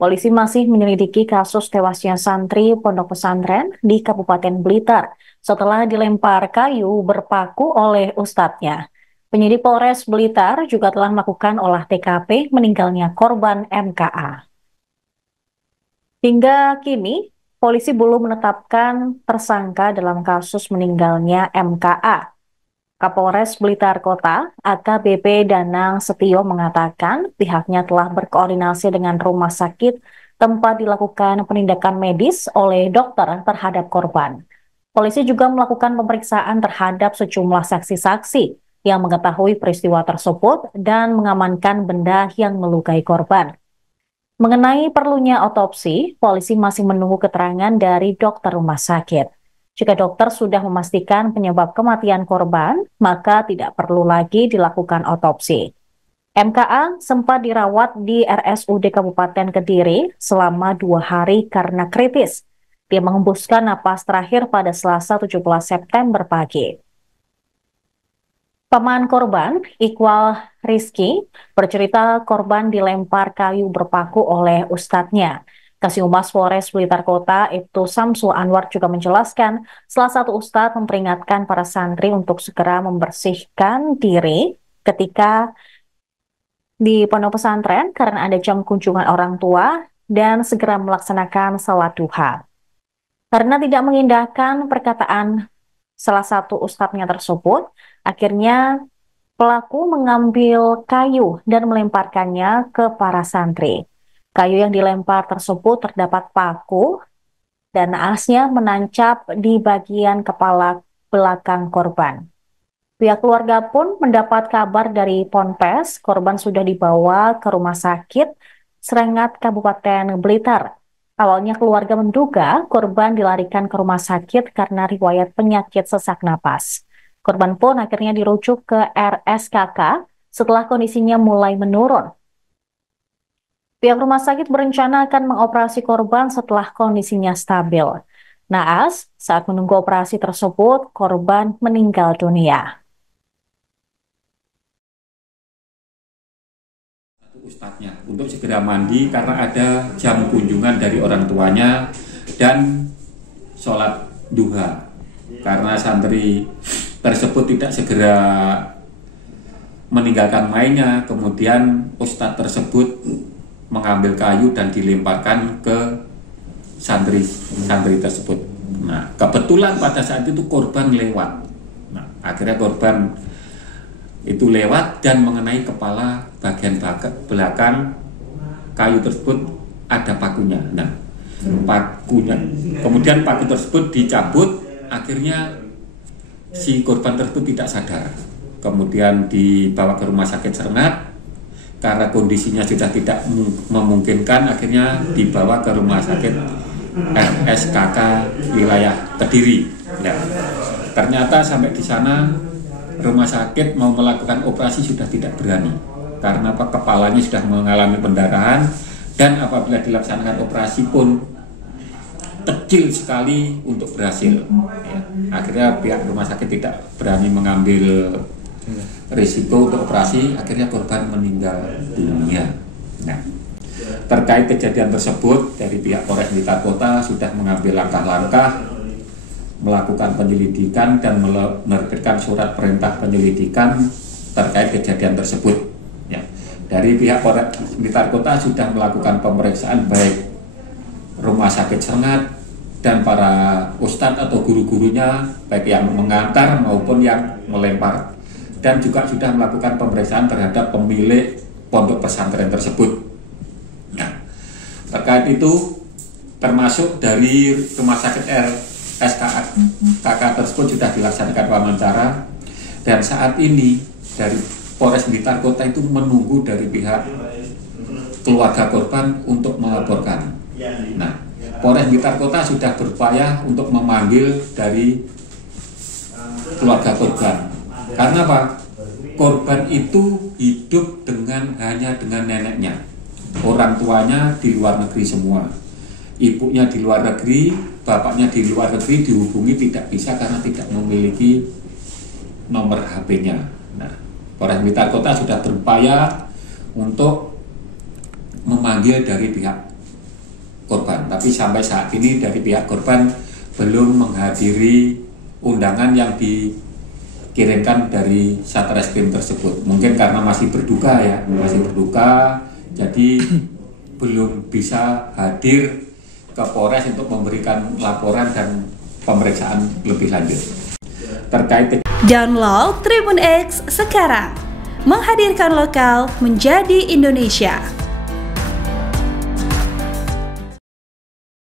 Polisi masih menyelidiki kasus tewasnya santri pondok pesantren di Kabupaten Blitar setelah dilempar kayu berpaku oleh ustadznya. Penyidik Polres Blitar juga telah melakukan olah TKP meninggalnya korban MKA. Hingga kini, polisi belum menetapkan tersangka dalam kasus meninggalnya MKA. Kapolres Blitar Kota, AKBP Danang Setio mengatakan pihaknya telah berkoordinasi dengan rumah sakit tempat dilakukan penindakan medis oleh dokter terhadap korban. Polisi juga melakukan pemeriksaan terhadap sejumlah saksi-saksi yang mengetahui peristiwa tersebut dan mengamankan benda yang melukai korban. Mengenai perlunya otopsi, polisi masih menunggu keterangan dari dokter rumah sakit. Jika dokter sudah memastikan penyebab kematian korban, maka tidak perlu lagi dilakukan otopsi. MKA sempat dirawat di RSUD Kabupaten Kediri selama 2 hari karena kritis. Dia mengembuskan napas terakhir pada Selasa 17 September pagi. Paman korban, Iqbal Rizky, bercerita korban dilempar kayu berpaku oleh ustadznya. Kasih Humas Polres Blitar Kota, Ibtu Samsu Anwar juga menjelaskan, salah satu ustadz memperingatkan para santri untuk segera membersihkan diri ketika di pondok pesantren karena ada jam kunjungan orang tua dan segera melaksanakan salat duha. Karena tidak mengindahkan perkataan salah satu ustadznya tersebut, akhirnya pelaku mengambil kayu dan melemparkannya ke para santri. Kayu yang dilempar tersebut terdapat paku dan naasnya menancap di bagian kepala belakang korban. Pihak keluarga pun mendapat kabar dari Ponpes, korban sudah dibawa ke rumah sakit Serengat Kabupaten Blitar. Awalnya keluarga menduga korban dilarikan ke rumah sakit karena riwayat penyakit sesak napas. Korban pun akhirnya dirujuk ke RSKK setelah kondisinya mulai menurun. Pihak rumah sakit berencana akan mengoperasi korban setelah kondisinya stabil. Naas, saat menunggu operasi tersebut, korban meninggal dunia. Ustadznya untuk segera mandi karena ada jam kunjungan dari orang tuanya dan sholat duha karena santri tersebut tidak segera meninggalkan mainnya, kemudian ustadz tersebut mengambil kayu dan dilemparkan ke santri tersebut. Nah, kebetulan pada saat itu korban lewat. Nah, akhirnya korban itu lewat dan mengenai kepala bagian belakang kayu tersebut ada pakunya. Nah, pakunya, kemudian paku tersebut dicabut, akhirnya si korban tersebut tidak sadar. Kemudian dibawa ke rumah sakit Serengat, karena kondisinya sudah tidak memungkinkan, akhirnya dibawa ke rumah sakit RSKK wilayah Kediri. Nah, ternyata sampai di sana rumah sakit mau melakukan operasi sudah tidak berani karena kepalanya sudah mengalami pendarahan dan apabila dilaksanakan operasi pun kecil sekali untuk berhasil. Ya, akhirnya pihak rumah sakit tidak berani mengambil risiko untuk operasi, akhirnya korban meninggal dunia. Nah, terkait kejadian tersebut dari pihak Polres Blitar Kota sudah mengambil langkah-langkah melakukan penyelidikan dan menerbitkan surat perintah penyelidikan terkait kejadian tersebut. Ya. Dari pihak Polres Blitar Kota sudah melakukan pemeriksaan baik rumah sakit Serengat dan para ustadz atau guru-gurunya, baik yang mengantar maupun yang melempar, dan juga sudah melakukan pemeriksaan terhadap pemilik pondok pesantren tersebut. Nah, terkait itu termasuk dari rumah sakit RSKK tersebut sudah dilaksanakan wawancara dan saat ini dari Polres Blitar Kota itu menunggu dari pihak keluarga korban untuk melaporkan. Nah, Polres Blitar Kota sudah berupaya untuk memanggil dari keluarga korban. Karena apa? Korban itu hidup hanya dengan neneknya. Orang tuanya di luar negeri semua. Ibunya di luar negeri, bapaknya di luar negeri, dihubungi tidak bisa karena tidak memiliki nomor HP-nya. Nah, Polres Blitar Kota sudah berupaya untuk memanggil dari pihak korban. Tapi sampai saat ini dari pihak korban belum menghadiri undangan yang dikirimkan dari Satreskrim tersebut. Mungkin karena masih berduka ya, jadi belum bisa hadir ke Polres untuk memberikan laporan dan pemeriksaan lebih lanjut. Terkait Download Tribun X sekarang, menghadirkan lokal menjadi Indonesia.